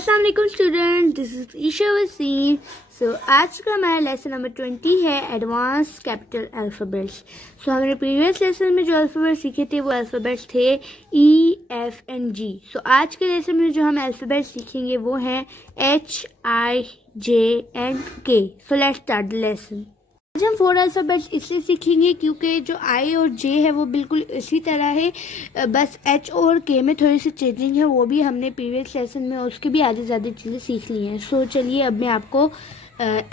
अस्सलाम वालेकुम student, this is Isha Waseem. आज का हमारा लेसन नंबर 20 है एडवांस कैपिटल अल्फ़ाबेट्स। हमने प्रीवियस लेसन में जो अल्फ़ाबेट सीखे थे वो अल्फ़ाबेट्स थे EFG। आज के लेसन में जो हम अल्फ़ाबेट्स सीखेंगे वो हैं HIJK। Let's start the lesson. आज हम 4 अल्फ़ाबेट्स इसलिए सीखेंगे क्योंकि जो I और J है वो बिल्कुल इसी तरह है, बस H और K में थोड़ी सी चेंजिंग है। वो भी हमने प्रीवियस लेसन में उसकी भी आधी ज़्यादा चीज़ें सीख ली हैं। चलिए अब मैं आपको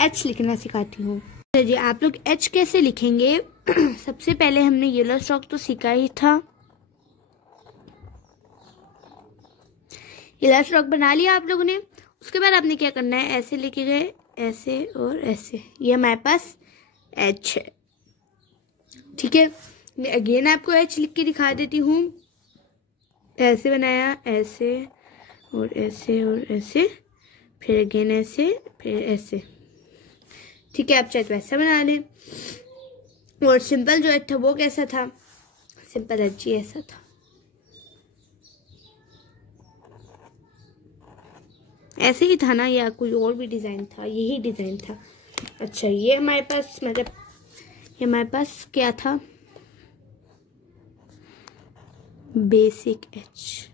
H लिखना सिखाती हूँ। चलिए आप लोग H कैसे लिखेंगे। सबसे पहले हमने येलो स्ट्रोक तो सीखा ही था। येलो स्ट्रोक बना लिया आप लोगों ने। उसके बाद आपने क्या करना है, ऐसे लिखे गए, ऐसे और ऐसे। ये हमारे पास H है, ठीक है। मैं अगेन आपको H लिख के दिखा देती हूँ। ऐसे बनाया, ऐसे और ऐसे और ऐसे, फिर अगेन ऐसे, फिर ऐसे, ठीक है। आप चाहे वैसा बना लें। और सिंपल जो H था वो कैसा था, सिंपल H ही ऐसा था, ऐसे ही था ना, या कोई और भी डिज़ाइन था, यही डिज़ाइन था। अच्छा, ये हमारे पास मतलब ये हमारे पास क्या था, बेसिक H।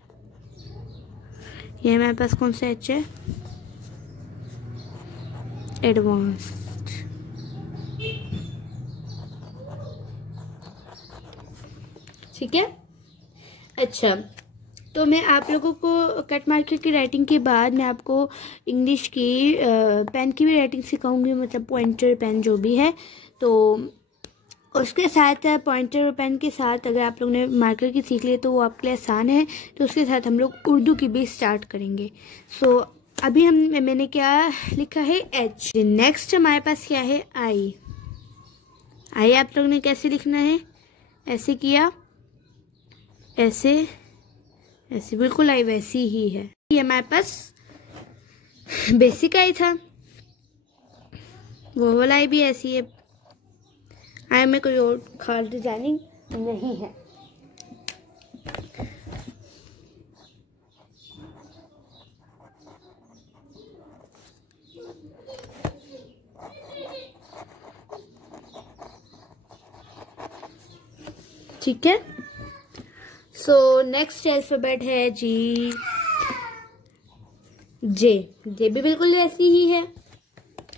ये हमारे पास कौन सा H है, एडवांस्ड। ठीक है। अच्छा, तो मैं आप लोगों को कट मार्कर की राइटिंग के बाद मैं आपको इंग्लिश की पेन की भी राइटिंग सिखाऊंगी, मतलब पॉइंटर पेन जो भी है। तो उसके साथ पॉइंटर और पेन के साथ अगर आप लोगों ने मार्कर की सीख ली तो वो आपके लिए आसान है। तो उसके साथ हम लोग उर्दू की भी स्टार्ट करेंगे। अभी मैंने क्या लिखा है, H। नेक्स्ट हमारे पास क्या है, I। आप लोगों ने कैसे लिखना है, ऐसे किया, ऐसे ऐसे, बिल्कुल I वैसी ही है। ये हमारे पास बेसिक I था, वो वाला I भी ऐसी है। I में कोई और खास डिजाइनिंग नहीं है। ठीक है। नेक्स्ट अल्फाबेट है J भी बिल्कुल ऐसी ही है।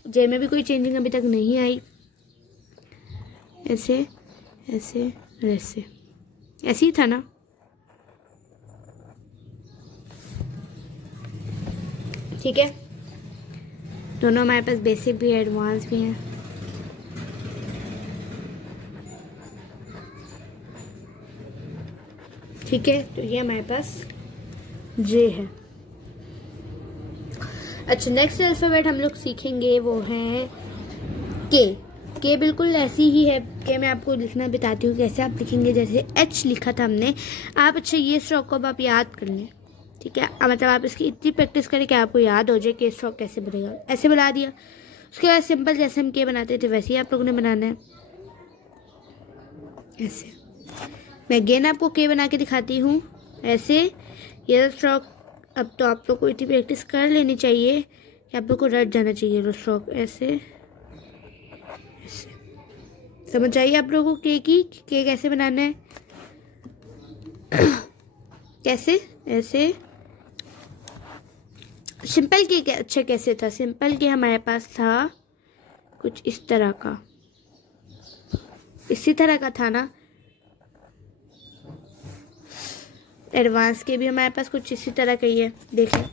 J में भी कोई चेंजिंग अभी तक नहीं आई। ऐसे ऐसे और ऐसे ही था ना। ठीक है, दोनों हमारे पास बेसिक भी है, एडवांस भी है। ठीक है, तो ये हमारे पास J है। अच्छा, नेक्स्ट अल्फाबेट हम लोग सीखेंगे वो है K बिल्कुल ऐसी ही है। K मैं आपको लिखना बताती हूँ कैसे आप लिखेंगे, जैसे H लिखा था हमने। आप अच्छा ये स्ट्रोक को अब आप याद कर लें, ठीक है। मतलब आप इसकी इतनी प्रैक्टिस करें कि आपको याद हो जाए कि स्ट्रोक कैसे बनेगा। ऐसे बना दिया, उसके बाद सिंपल जैसे हम K बनाते थे वैसे ही आप लोगों ने बनाना है, ऐसे। मैं अगेन आपको K बना के दिखाती हूँ, ऐसे। ये स्ट्रोक अब तो आप लोग को इतनी प्रैक्टिस कर लेनी चाहिए कि आप लोग को रट जाना चाहिए ये स्ट्रोक, ऐसे ऐसे। समझ आइए आप लोगों को K कैसे बनाना है, कैसे, ऐसे। सिंपल K अच्छा कैसे था, सिंपल K हमारे पास था कुछ इस तरह का, इसी तरह का था ना। एडवांस के भी हमारे पास कुछ इसी तरह का ही है, देखें।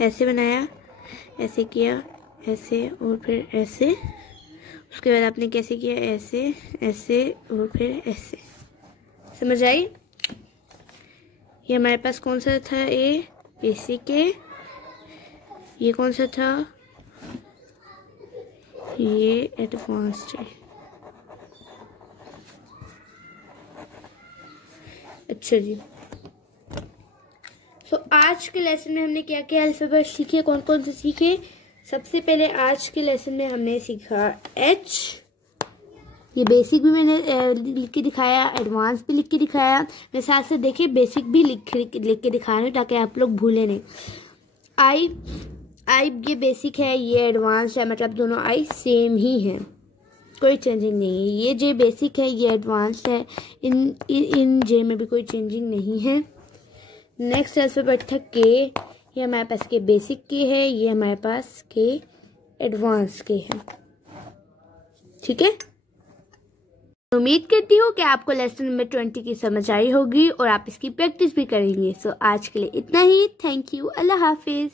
ऐसे बनाया, ऐसे किया, ऐसे और फिर ऐसे। उसके बाद आपने कैसे किया, ऐसे ऐसे और फिर ऐसे। समझ आई। ये हमारे पास कौन सा था, ये बेसिक है। ये कौन सा था, ये एडवांस्ड है। अच्छा जी, आज के लेसन में हमने क्या क्या अल्फाबेट सीखे, कौन कौन से सीखे। सबसे पहले आज के लेसन में हमने सीखा H, ये बेसिक भी मैंने लिख के दिखाया, एडवांस भी लिख के दिखाया। मैं साथ से देखिए बेसिक भी लिख के दिखा रही हूँ ताकि आप लोग भूले नहीं। आई ये बेसिक है, ये एडवांस है, मतलब दोनों आई सेम ही है, कोई चेंजिंग नहीं है। ये जे बेसिक है, ये एडवांस है, इन जे में भी कोई चेंजिंग नहीं है। नेक्स्ट अल्फाबेट था के, ये हमारे पास के बेसिक के है, ये हमारे पास के एडवांस के है। ठीक है, उम्मीद करती हूँ कि आपको लेसन नंबर 20 की समझ आई होगी और आप इसकी प्रैक्टिस भी करेंगे। सो आज के लिए इतना ही। Thank you, Allah Hafiz.